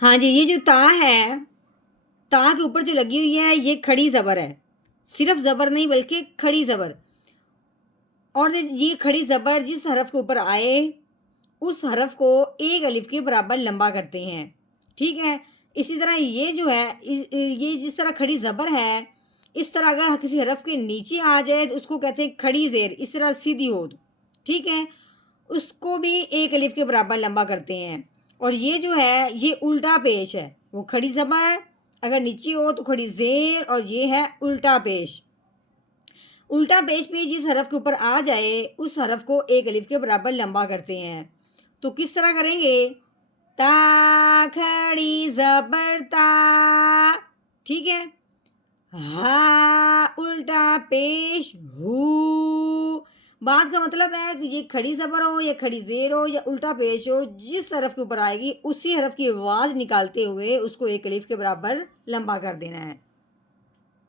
ہاں جی، یہ جو تا ہے، تا کے اوپر جو لگی ہوئی ہے یہ کھڑی زبر ہے، صرف زبر نہیں بلکہ کھڑی زبر، اور یہ کھڑی زبر جس حرف کے اوپر آئے اس حرف کو ایک الف کے برابر لمبا کرتے ہیں، ٹھیک ہے۔ اسی طرح یہ جو ہے یہ جس طرح کھڑی زبر ہے، اس طرح اگر کسی حرف کے نیچے آ جائے تو اس کو کہتے ہیں کھڑی زیر، اس طرح سیدھی ہو، ٹھیک ہے، اس کو بھی ایک الف کے برابر لمبا کرتے ہیں۔ اور یہ جو ہے یہ الٹا پیش ہے، وہ کھڑی زبر اگر نیچے ہو تو کھڑی زیر، اور یہ ہے الٹا پیش۔ الٹا پیش پہ جس حرف کے اوپر آ جائے اس حرف کو ایک الف کے برابر لمبا کرتے ہیں۔ تو کس طرح کریں گے؟ تا کھڑی زبر تا، ٹھیک ہے۔ ہا الٹا پیش ہو، بات کا مطلب ہے کہ یہ کھڑی زبر ہو یا کھڑی زیر ہو یا الٹا پیش ہو، جس حرف کے اوپر آئے گی اسی حرف کی آواز نکالتے ہوئے اس کو ایک الف کے برابر لمبا کر دینا ہے۔